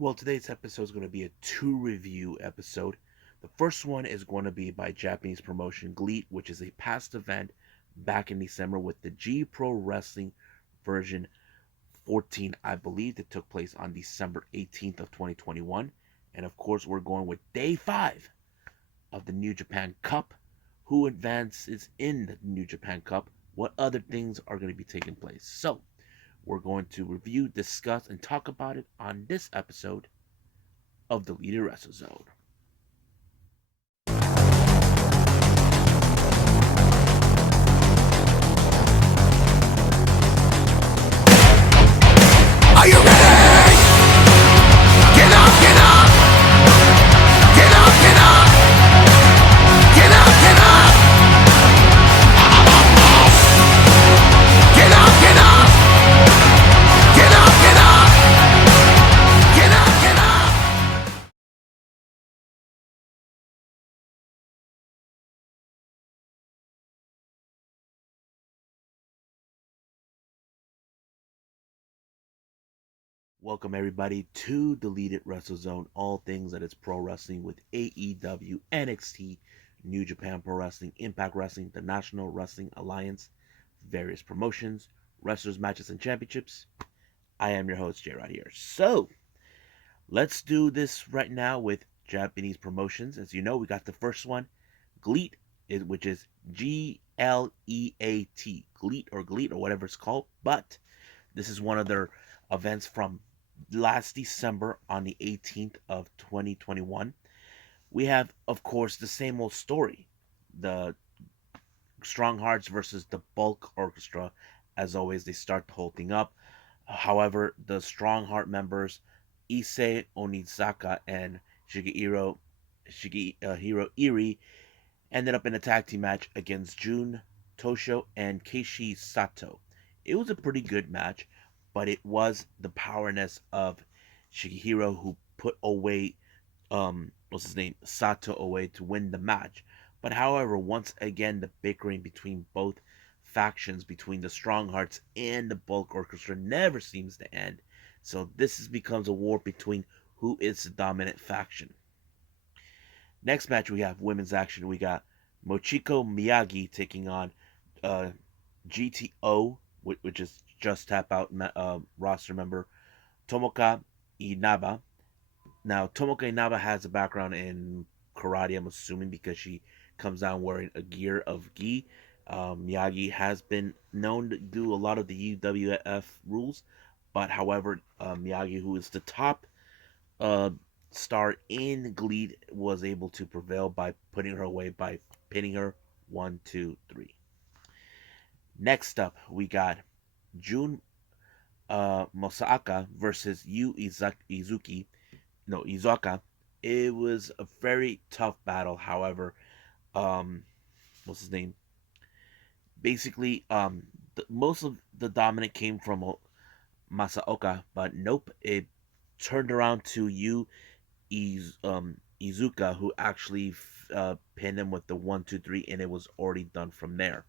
Well, today's episode is going to be a two review episode. The first one is going to be by Japanese promotion GLEAT, which is a past event back in December with the G Pro Wrestling version 14, I believe, that took place on December 18th of 2021. And of course, we're going with day 5 of the New Japan Cup. Who advances in the New Japan Cup? What other things are going to be taking place? So, we're going to review, discuss, and talk about it on this episode of the Leader Wrestle Zone. Are you ready? Get up, get up! Get up, get up! Get up, get up! Get up, get up! Get up, get up! Get up, get up! Welcome everybody to Deleted Wrestle Zone, all things that is pro wrestling with AEW, NXT, New Japan Pro Wrestling, Impact Wrestling, the National Wrestling Alliance, various promotions, wrestlers, matches, and championships. I am your host, J. Rod here. So, let's do this right now with Japanese promotions. As you know, we got the first one, GLEAT, which is GLEAT, GLEAT or whatever it's called. But this is one of their events from last December on the 18th of 2021. We have, of course, the same old story. The Strong Hearts versus the Bulk Orchestra. As always, they start the whole thing up. However, the Strong Heart members, Issei Onizaka and Shigehiro Iri, ended up in a tag team match against Jun Tosho and Keishi Sato. It was a pretty good match, but it was the powerness of Shigehiro who put away Sato away to win the match. But however, once again the bickering between both factions, between the Strong Hearts and the Bulk Orchestra, never seems to end. So becomes a war between who is the dominant faction. Next match we have women's action. We got Mochiko Miyagi taking on GTO, which is Just Tap Out roster member Tomoka Inaba. Now, Tomoka Inaba has a background in karate, I'm assuming, because she comes down wearing a gear of gi. Miyagi has been known to do a lot of the UWF rules, but however, Miyagi, who is the top uh, star in GLEAT, was able to prevail by putting her away by pinning her 1, 2, 3. Next up, we got Jun Mosaka versus Yu Izaka. It was a very tough battle. However, um, what's his name? Basically, most of the dominant came from Masaoka, but nope, it turned around to Izuka, who actually pinned him with the 1, 2, 3, and it was already done from there.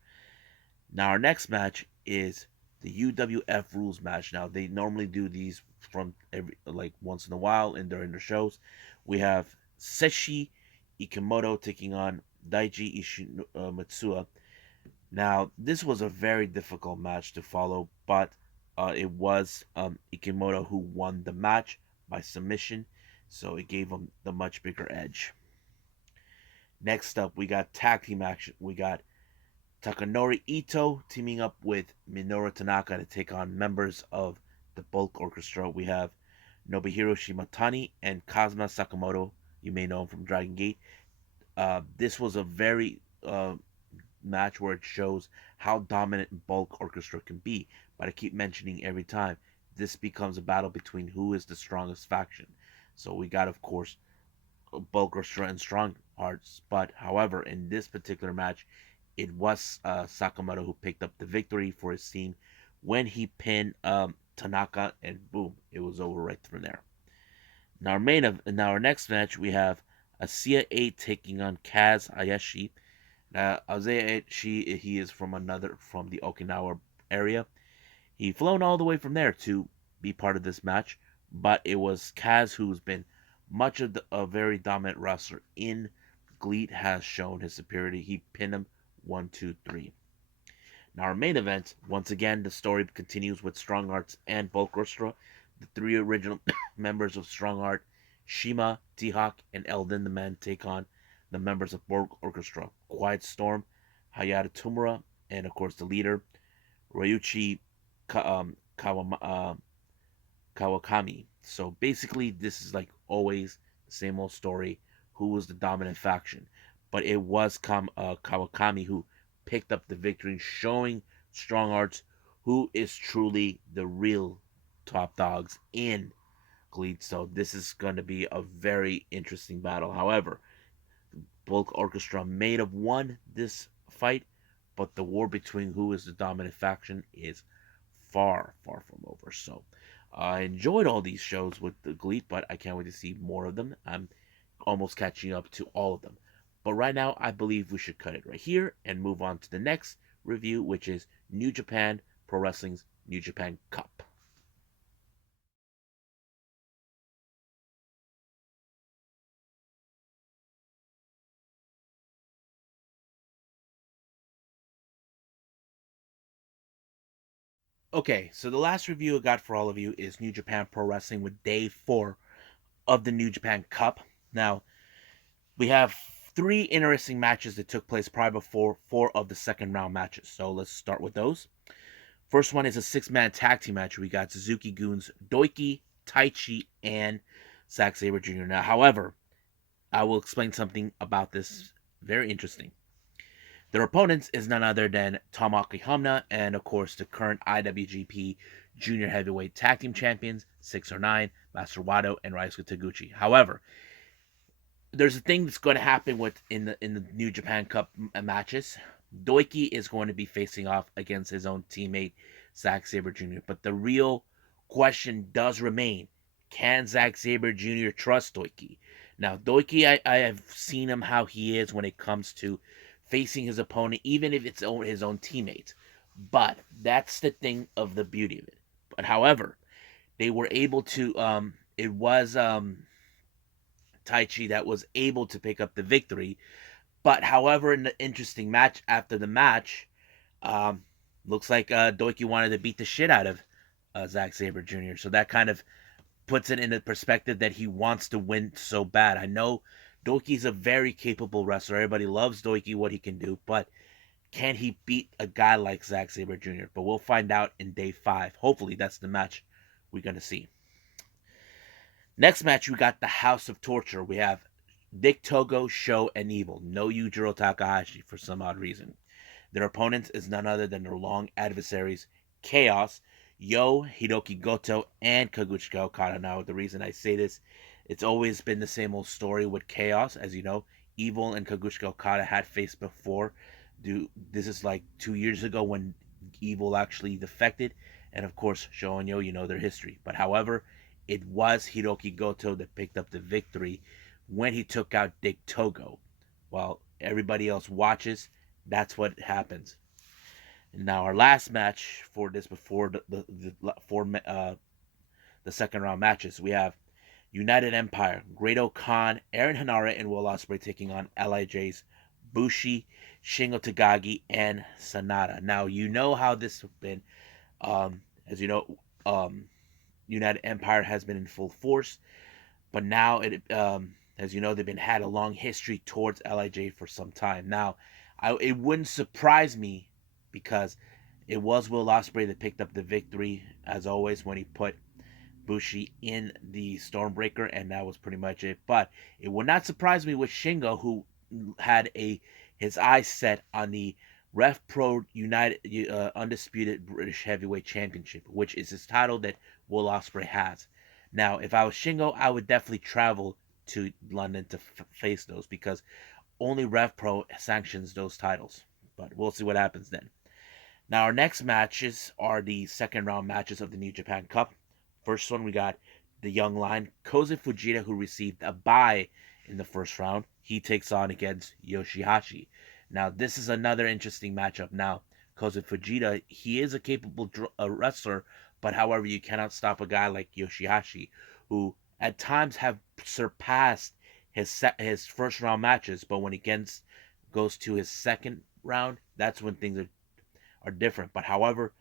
Now our next match is the UWF rules match. Now they normally do these from every once in a while and during the shows. We have Seshi Ikimoto taking on Daiji Matsuya. Now this was a very difficult match to follow, but it was Ikimoto who won the match by submission, so it gave him the much bigger edge. Next up, we got tag team action. We got Takanori Ito teaming up with Minoru Tanaka to take on members of the Bulk Orchestra. We have Nobuhiro Shimatani and Kazuma Sakamoto. You may know him from Dragon Gate. This was a very match where it shows how dominant Bulk Orchestra can be. But I keep mentioning every time, this becomes a battle between who is the strongest faction. So we got, of course, Bulk Orchestra and Strong Hearts. But however, in this particular match, it was Sakamoto who picked up the victory for his team when he pinned Tanaka, and boom, it was over right from there. Now our next match, we have Asiya 8 taking on Kaz Hayashi. Now Asiya 8, he is from from the Okinawa area. He flown all the way from there to be part of this match, but it was Kaz who's been much of a very dominant wrestler in GLEAT has shown his superiority. He pinned him 1, 2, 3. Now our main event, once again, the story continues with Strong Arts and Bulk Orchestra. The three original members of Strong Art, Shima, T-Hawk, and Eldon the Man, take on the members of Bulk Orchestra, Quiet Storm, Hayata Tumura, and of course the leader, Ryuichi Kawakami. So basically, this is like always the same old story. Who was the dominant faction? But it was Kawakami who picked up the victory, showing Strong Arts who is truly the real top dogs in GLEAT. So this is going to be a very interesting battle. However, Bulk Orchestra may have won this fight, but the war between who is the dominant faction is far, far from over. So I enjoyed all these shows with the GLEAT, but I can't wait to see more of them. I'm almost catching up to all of them. But right now, I believe we should cut it right here and move on to the next review, which is New Japan Pro Wrestling's New Japan Cup. Okay, so the last review I got for all of you is New Japan Pro Wrestling with day 4 of the New Japan Cup. Now, we have 3 interesting matches that took place prior before 4 of the second round matches. So let's start with those. First one is a 6-man tag team match. We got Suzuki Goons, Doiki, Taichi, and Zack Sabre Jr. Now, however, I will explain something about this very interesting. Their opponents is none other than Tomoaki Honma and, of course, the current IWGP Junior Heavyweight Tag Team Champions, 609, Master Wato, and Ryusuke Taguchi. However, there's a thing that's going to happen with in the New Japan Cup matches. Doiki is going to be facing off against his own teammate Zack Sabre Jr. But the real question does remain: can Zack Sabre Jr. trust Doiki? Now, Doiki, I have seen him how he is when it comes to facing his opponent, even if it's his own teammate. But that's the thing of the beauty of it. But however, they were able to. It was Taichi that was able to pick up the victory. But however, in the interesting match after the match, um, looks like Doiki wanted to beat the shit out of Zack Sabre Jr. So that kind of puts it in a perspective that he wants to win so bad. I know Doiki's a very capable wrestler. Everybody loves Doiki, what he can do, but can he beat a guy like Zack Sabre Jr.? But we'll find out in day 5. Hopefully, that's the match we're going to see. Next match, we got the House of Torture. We have Dick Togo, Sho, and Evil. No Yujiro Takahashi for some odd reason. Their opponents is none other than their long adversaries, Chaos, Yo, Hiroki Goto, and Kaguchika Okada. Now, the reason I say this, it's always been the same old story with Chaos. As you know, Evil and Kaguchika Okada had faced before. This is like 2 years ago when Evil actually defected. And of course, Sho and Yo, you know their history. But however, it was Hiroki Goto that picked up the victory when he took out Dick Togo. While everybody else watches, that's what happens. Now our last match for this before the second round matches, we have United Empire, Great Khan, Aaron Hanare, and Will Ospreay taking on Lij's Bushi, Shingo Takagi, and Sanada. Now you know how this has been. As you know, United Empire has been in full force, but now as you know, they've been had a long history towards Lij for some time. Now, it wouldn't surprise me because it was Will Ospreay that picked up the victory as always when he put Bushi in the Stormbreaker, and that was pretty much it. But it would not surprise me with Shingo, who had his eyes set on the Ref Pro United Undisputed British Heavyweight Championship, which is his title that Will Ospreay has. Now, if I was Shingo, I would definitely travel to London to face those because only Rev Pro sanctions those titles. But we'll see what happens then. Now, our next matches are the second round matches of the New Japan Cup. First one, we got the young lion, Koza Fujita, who received a bye in the first round. He takes on against Yoshihashi. Now, this is another interesting matchup. Now, Koza Fujita, he is a capable wrestler, But however, you cannot stop a guy like Yoshihashi, who at times have surpassed his first round matches, but when he goes to his second round, that's when things are different. But however,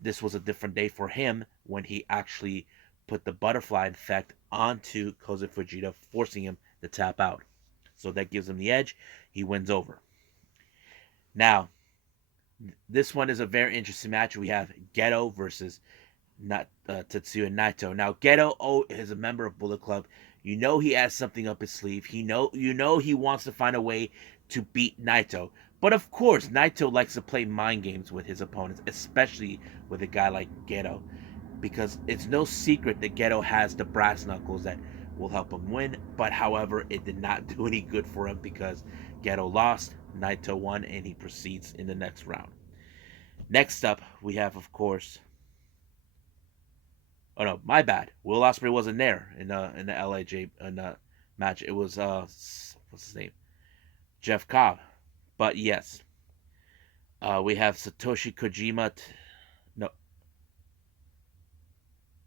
this was a different day for him when he actually put the butterfly effect onto Koza Fujita, forcing him to tap out. So that gives him the edge. He wins over. Now, this one is a very interesting match. We have Geto versus Tetsuya Naito. Now, Geto is a member of Bullet Club. You know he has something up his sleeve. You know he wants to find a way to beat Naito. But of course, Naito likes to play mind games with his opponents, especially with a guy like Geto, because it's no secret that Geto has the brass knuckles that will help him win. But however, it did not do any good for him because Geto lost, Naito won, and he proceeds in the next round. Next up, we have, of course, oh no, my bad. Will Ospreay wasn't there in the LAJ match. It was what's his name, Jeff Cobb. But yes, we have Satoshi Kojima. No,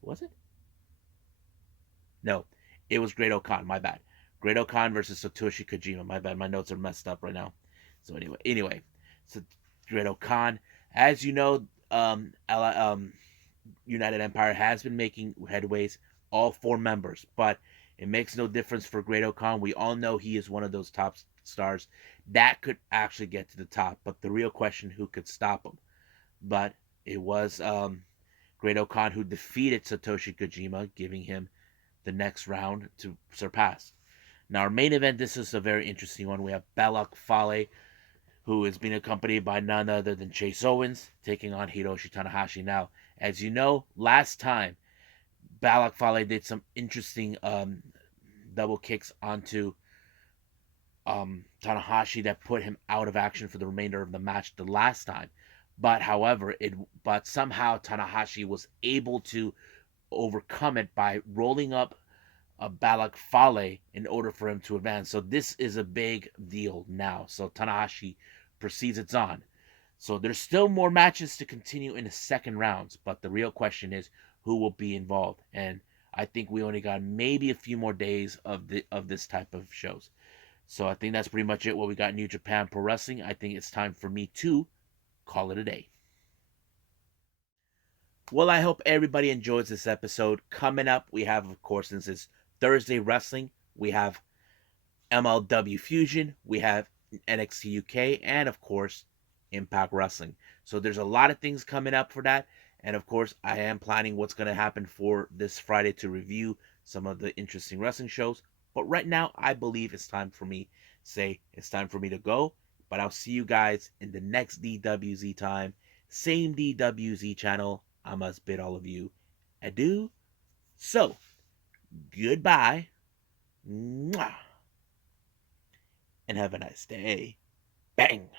was it? No, it was Great Khan. My bad. Great Khan versus Satoshi Kojima. My bad. My notes are messed up right now. So anyway, so Great Khan. As you know, United Empire has been making headways. All four members, but it makes no difference for Great Khan. We all know he is one of those top stars that could actually get to the top. But the real question, who could stop him? But it was Great Khan who defeated Satoshi Kojima, giving him the next round to surpass. Now, our main event, this is a very interesting one. We have Balak Fale, who is being accompanied by none other than Chase Owens, taking on Hiroshi Tanahashi. Now, as you know, last time, Balak Fale did some interesting double kicks onto Tanahashi that put him out of action for the remainder of the match the last time. But somehow Tanahashi was able to overcome it by rolling up a Balak Fale in order for him to advance. So this is a big deal now. So Tanahashi proceeds it's on. So there's still more matches to continue in the second rounds, but the real question is who will be involved. And I think we only got maybe a few more days of this type of shows. So I think that's pretty much it. What we got in New Japan Pro Wrestling. I think it's time for me to call it a day. Well, I hope everybody enjoys this episode. Coming up, we have, of course, since it's Thursday Wrestling, we have MLW Fusion, we have NXT UK, and of course, Impact Wrestling. So there's a lot of things coming up for that. And of course, I am planning what's going to happen for this Friday to review some of the interesting wrestling shows. But right now, I believe it's time for me to go. But I'll see you guys in the next DWZ time. Same DWZ channel. I must bid all of you adieu. So, goodbye. Mwah. And have a nice day. Bang.